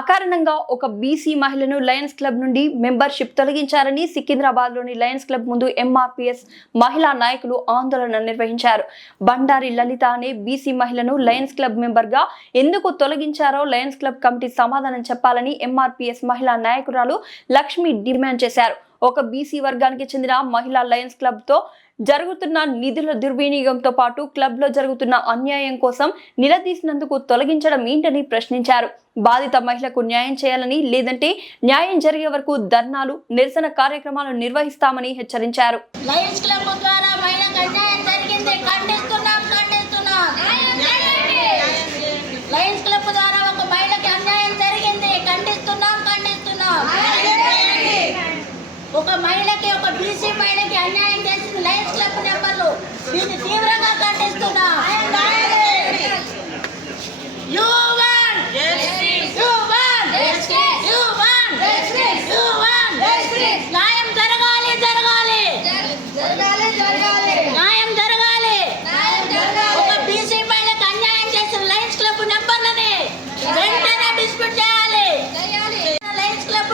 అకారణంగా ఒక బీసీ మహిళను లయన్స్ క్లబ్ నుండి మెంబర్షిప్ తొలగించారని సికింద్రాబాద్లోని లయన్స్ క్లబ్ ముందు ఎంఆర్పిఎస్ మహిళా నాయకులు ఆందోళన నిర్వహించారు. బండారి లలిత అనే బీసీ మహిళను లయన్స్ క్లబ్ మెంబర్గా ఎందుకు తొలగించారో లయన్స్ క్లబ్ కమిటీ సమాధానం చెప్పాలని ఎంఆర్పిఎస్ మహిళా నాయకురాలు లక్ష్మి డిమాండ్ చేశారు. ఒక బీసీ వర్గానికి చెందిన మహిళా లయన్స్ క్లబ్తో జరుగుతున్న నిధుల దుర్వినియోగంతో పాటు క్లబ్లో జరుగుతున్న అన్యాయం కోసం నిలదీసినందుకు తొలగించడం ఏంటని ప్రశ్నించారు. బాధిత మహిళకు న్యాయం చేయాలని లేదంటే న్యాయం జరిగే వరకు ధర్నాలు నిరసన కార్యక్రమాలు నిర్వహిస్తామని హెచ్చరించారు. లయన్స్ క్లబ్ ద్వారా మహిళకు అన్యాయం జరిగింది. ఖండిస్తున్నాం ఖండిస్తున్నాం లయన్స్ క్లబ్ ద్వారా ఒక మహిళకి అన్యాయం జరిగింది ఖండిస్తున్నాం ఖండిస్తున్నాం ఒక మహిళకి ఒక బీసీ మహిళకి అన్యాయం చేసింది లయన్స్ క్లబ్ నెంబర్లు దీన్ని తీవ్రంగా ఖండిస్తున్నాం You won! You won! You won! You won! న్యాయం జరగాలి జరగాలి న్యాయం జరగాలి ఒక బీసీ మహిళకు అన్యాయం చేసిన లయన్స్ క్లబ్ నెంబర్లని వెంటనే డిస్ప్యూట్ చేయాలి లయన్స్ క్లబ్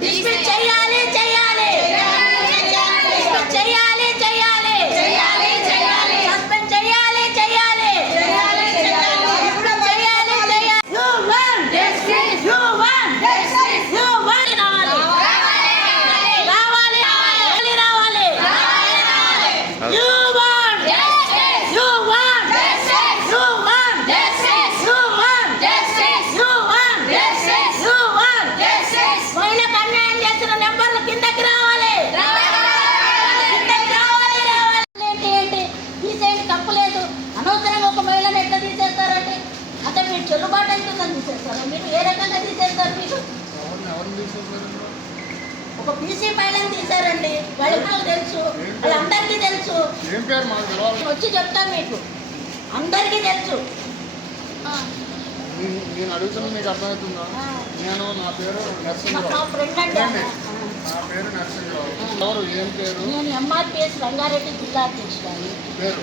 నెంబర్లని డిస్ప్యూట్ చేయాలి చేయాలి డిస్ప్యూట్ చేయాలి చేయాలి సస్పెండ్ చేయాలి చేయాలి ఇప్పుడు చేయాలి చేయాలి You won! You won! You won! రావాలి రావాలి రావాలి You won! You won! You won! You won! You won! You won! మహిళకు అన్యాయం చేసిన నెంబర్లు కిందకి రావాలి కిందకి రావాలి రావాలి ఏంటి ఏంటి తీసేయండి తప్పులేదు అనవసరంగా ఒక మహిళను ఎట్లా తీసేస్తారంటే అంటే మీరు చెల్లుబాటు అవుతుందని తీసేస్తారు మీరు ఏ రకంగా తీసేస్తారు మీరు ఒక బీసీ మహిళను తీశారండి వాళ్ళకి తెలుసు వాళ్ళందరికీ తెలుసు. వచ్చి చెప్తాను మీకు. అందరికీ తెలుసు. నేను- నేను అడుగుతున్నా మీకు అర్థమవుతుందా. నేను నా పేరు మా నరసింహరావు? నా పేరు నరసింహరావు. ఎవరు? ఏం పేరు? నేను ఎంఆర్పిఎస్ రంగారెడ్డి జిల్లా అధ్యక్షురాలు. పేరు?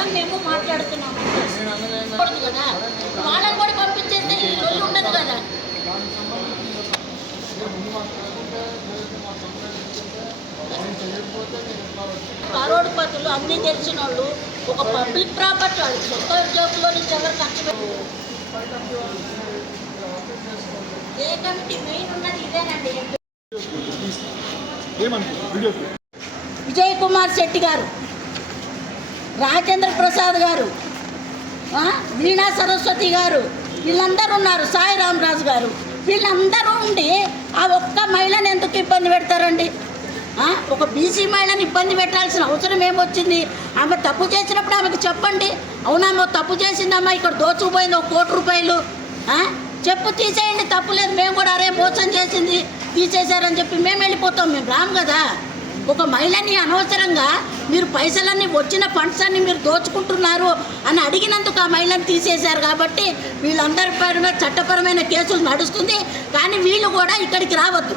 తీసినప్పుడు మేము మాట్లాడుతున్నాం. నేను అన్నది ఏంటంటే కూడదు కదా? వాళ్ళని కూడా పంపించేస్తే ఈ రోజు ఉండదు కదా? వచ్చి కరోడుపతులు అన్నీ తెలిసిన వాళ్ళు ఒక పబ్లిక్ ప్రాపర్టీ వాళ్ళు సొంత ఉద్యోగంలో నుంచి ఎవరు ఖర్చు ఏ కమిటీ మెయిన్ ఉన్నది ఇదేనండి. విజయ్ కుమార్ శెట్టి గారు. రాజేంద్ర ప్రసాద్ గారు వీణా సరస్వతి గారు వీళ్ళందరూ ఉన్నారు సాయి రామరాజు గారు. వీళ్ళందరూ ఉండి ఆ ఒక్క మహిళను ఎందుకు ఇబ్బంది పెడతారండి? ఒక బీసీ మహిళని ఇబ్బంది పెట్టాల్సిన అవసరం ఏమొచ్చింది? ఆమె తప్పు చేసినప్పుడు ఆమెకు చెప్పండి. అవునామో తప్పు చేసిందమ్మా ఇక్కడ దోచుకుపోయింది ఒక కోటి రూపాయలు. చెప్పు తీసేయండి తప్పు లేదు మేము కూడా అరే మోసం చేసింది తీసేశారని చెప్పి మేము వెళ్ళిపోతాం మేము రాము కదా. ఒక మహిళని అనవసరంగా మీరు పైసలన్నీ వచ్చిన ఫండ్స్ అన్ని మీరు దోచుకుంటున్నారు అని అడిగినందుకు ఆ మహిళను తీసేశారు కాబట్టి వీళ్ళందరి పైన చట్టపరమైన కేసులు నడుస్తుంది కానీ వీళ్ళు కూడా ఇక్కడికి రావద్దు.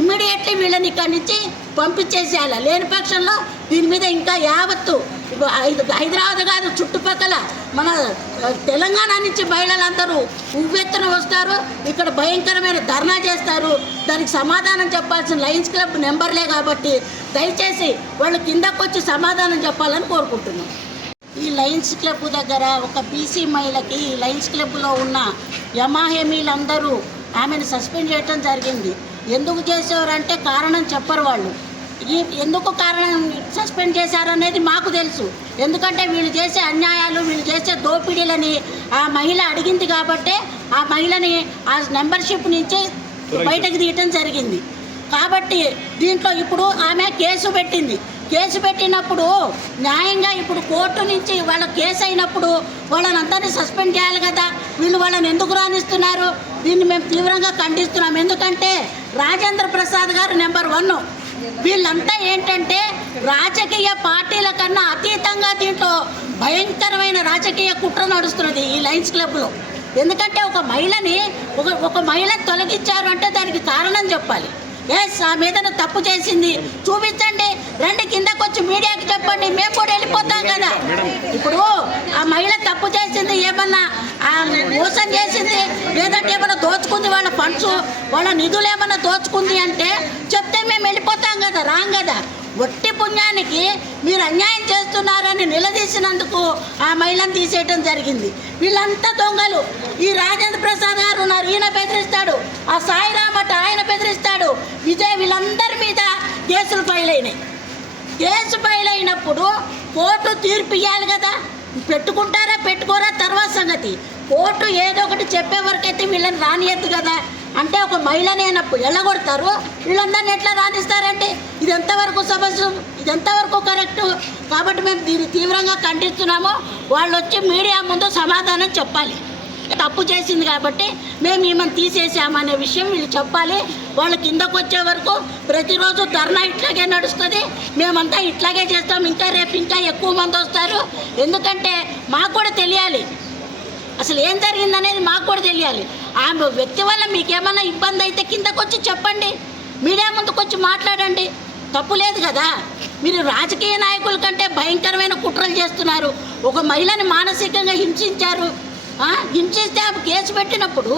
ఇమ్మీడియట్లీ వీళ్ళని ఇక్కడి నుంచి పంపించేసేయాలి. లేని పక్షంలో దీని మీద ఇంకా యావత్తు హైదరాబాద్ కాదు చుట్టుపక్కల మన తెలంగాణ నుంచి మహిళలందరూ ఉవ్వెత్తున వస్తారు. ఇక్కడ భయంకరమైన ధర్నా చేస్తారు. దానికి సమాధానం చెప్పాల్సిన లయన్స్ క్లబ్ నెంబర్లే కాబట్టి దయచేసి వాళ్ళు కిందకు వచ్చి సమాధానం చెప్పాలని కోరుకుంటున్నాం. ఈ లయన్స్ క్లబ్ దగ్గర ఒక బీసీ మహిళకి ఈ లయన్స్ క్లబ్లో ఉన్న యమాహేమీలందరూ ఆమెను సస్పెండ్ చేయడం జరిగింది. ఎందుకు చేసేవారంటే కారణం చెప్పరు వాళ్ళు. ఈ ఎందుకు కారణం సస్పెండ్ చేశారనేది మాకు తెలుసు. ఎందుకంటే వీళ్ళు చేసే అన్యాయాలు వీళ్ళు చేసే దోపిడీలని ఆ మహిళ అడిగింది కాబట్టే ఆ మహిళని ఆ మెంబర్షిప్ నుంచి బయటకు తీయటం జరిగింది. కాబట్టి దీంట్లో ఇప్పుడు ఆమె కేసు పెట్టింది. కేసు పెట్టినప్పుడు న్యాయంగా ఇప్పుడు కోర్టు నుంచి వాళ్ళ కేసు అయినప్పుడు వాళ్ళని అందరినీ సస్పెండ్ చేయాలి కదా. వీళ్ళు వాళ్ళని ఎందుకు రాణిస్తున్నారు దీన్ని మేము తీవ్రంగా ఖండిస్తున్నాం. ఎందుకంటే రాజేంద్ర ప్రసాద్ గారు నెంబర్ వన్. వీళ్ళంతా ఏంటంటే రాజకీయ పార్టీల కన్నా అతీతంగా దీంట్లో భయంకరమైన రాజకీయ కుట్ర నడుస్తున్నది ఈ లయన్స్ క్లబ్లో. ఎందుకంటే ఒక మహిళని ఒక ఒక మహిళ తొలగించారు అంటే దానికి కారణం చెప్పాలి. ఎస్ ఆ మీద తప్పు చేసింది. చూపించండి. రండి కిందకు వచ్చి మీడియాకి చెప్పండి. మేము కూడా వెళ్ళిపోతాం కదా. ఇప్పుడు ఆ మహిళ తప్పు చేసింది ఏమన్నా మోసం చేసింది లేదంటే ఏమన్నా దోచుకుంది వాళ్ళ ఫండ్స్ వాళ్ళ నిధులు ఏమన్నా దోచుకుంది అంటే చెప్తే మేము వెళ్ళిపోతాం కదా రాం కదా. ఒట్టి పుణ్యానికి మీరు అన్యాయం చేస్తున్నారని నిలదీసినందుకు ఆ మహిళను తీసేయటం జరిగింది. వీళ్ళంతా దొంగలు. ఈ రాజేంద్ర ప్రసాద్ గారు ఉన్నారు ఈయన బెదిరిస్తాడు. ఆ సాయిరామట ఆయన బెదిరిస్తాడు విజయ్ వీళ్ళందరి మీద కేసులు ఫైల్ అయినాయి కేసు ఫైల్ అయినప్పుడు కోర్టు తీర్పు ఇవ్వాలి కదా. పెట్టుకుంటారా పెట్టుకోరా తర్వాత సంగతి. కోర్టు ఏదో ఒకటి చెప్పే వరకైతే వీళ్ళని రానియద్దు కదా. అంటే ఒక మహిళనేనప్పుడు ఎల్లగొడతారు వీళ్ళందరిని ఎట్లా రాణిస్తారంటే ఇది ఎంతవరకు సమస్య? ఇది ఎంతవరకు కరెక్ట్? కాబట్టి మేము దీన్ని తీవ్రంగా ఖండిస్తున్నాము. వాళ్ళు వచ్చి మీడియా ముందు సమాధానం చెప్పాలి. తప్పు చేసింది కాబట్టి మేము ఈమెను తీసేసామనే విషయం వీళ్ళు చెప్పాలి. వాళ్ళు కిందకు వచ్చే వరకు ప్రతిరోజు ధర్నా ఇట్లాగే నడుస్తుంది. మేమంతా ఇట్లాగే చేస్తాం. ఇంకా రేపు ఇంకా ఎక్కువ మంది వస్తారు. ఎందుకంటే మాకు కూడా తెలియాలి. అసలు ఏం జరిగిందనేది మాకు కూడా తెలియాలి. ఆమె వ్యక్తి వల్ల మీకేమన్నా ఇబ్బంది అయితే కిందకు వచ్చి చెప్పండి. మీడియా ముందుకు వచ్చి మాట్లాడండి. తప్పు లేదు కదా. మీరు రాజకీయ నాయకుల కంటే భయంకరమైన కుట్రలు చేస్తున్నారు. ఒక మహిళని మానసికంగా హింసించారు. ఆ, హింసిస్తే కేసు పెట్టినప్పుడు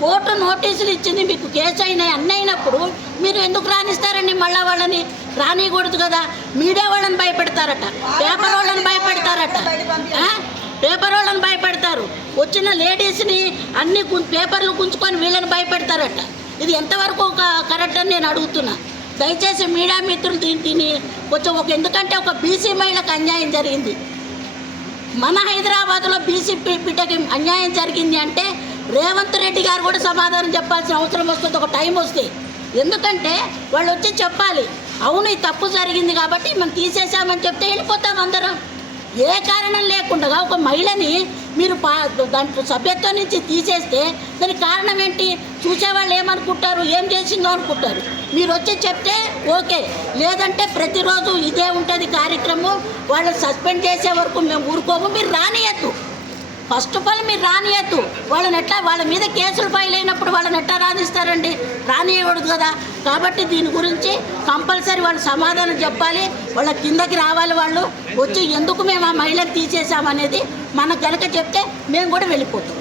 కోర్టు నోటీసులు ఇచ్చింది మీకు కేసు అయినాయి అన్నీ అయినప్పుడు మీరు ఎందుకు రాణిస్తారండి మళ్ళా వాళ్ళని? రానియకూడదు కదా. మీడియా వాళ్ళని భయపెడతారట. పేపర్ వాళ్ళని భయపెడతారట. పేపర్ వాళ్ళని భయపెడతారు. వచ్చిన లేడీస్ని అన్ని పేపర్లు గుంజుకొని వీళ్ళని భయపెడతారట. ఇది ఎంతవరకు ఒక కరెక్ట్ అని నేను అడుగుతున్నా. దయచేసి మీడియా మిత్రులు దీంటిని కొంచెం ఒక ఎందుకంటే ఒక బీసీ మహిళకు అన్యాయం జరిగింది. మన హైదరాబాద్లో బీసీ బిడ్డకి అన్యాయం జరిగింది అంటే రేవంత్ రెడ్డి గారు కూడా సమాధానం చెప్పాల్సిన అవసరం వస్తుంది ఒక టైం వస్తే. ఎందుకంటే వాళ్ళు వచ్చి చెప్పాలి అవును ఈ తప్పు జరిగింది కాబట్టి మనం తీసేసామని చెప్తే వెళ్ళిపోతాం అందరం. ఏ కారణం లేకుండా ఒక మహిళని మీరు పా దాంట్లో సభ్యత్వం నుంచి తీసేస్తే దానికి కారణం ఏంటి? చూసేవాళ్ళు ఏమనుకుంటారు? ఏం చేసిందో అనుకుంటారు. మీరు వచ్చి చెప్తే ఓకే. లేదంటే ప్రతిరోజు ఇదే ఉంటుంది కార్యక్రమం. వాళ్ళని సస్పెండ్ చేసే వరకు మేము ఊరుకోము. మీరు రానియద్దు. ఫస్ట్ ఆఫ్ ఆల్ మీరు రానియద్దు. వాళ్ళని ఎట్లా వాళ్ళ మీద కేసులు ఫైల్ అయినప్పుడు వాళ్ళని ఎట్లా రాణిస్తారండి రానియకూడదు కదా. కాబట్టి దీని గురించి కంపల్సరీ వాళ్ళు సమాధానం చెప్పాలి. వాళ్ళ కిందకి రావాలి వాళ్ళు. వచ్చి ఎందుకు మేము ఆ మహిళకు తీసేసామనేది మనకు కనుక చెప్తే మేము కూడా వెళ్ళిపోతాం.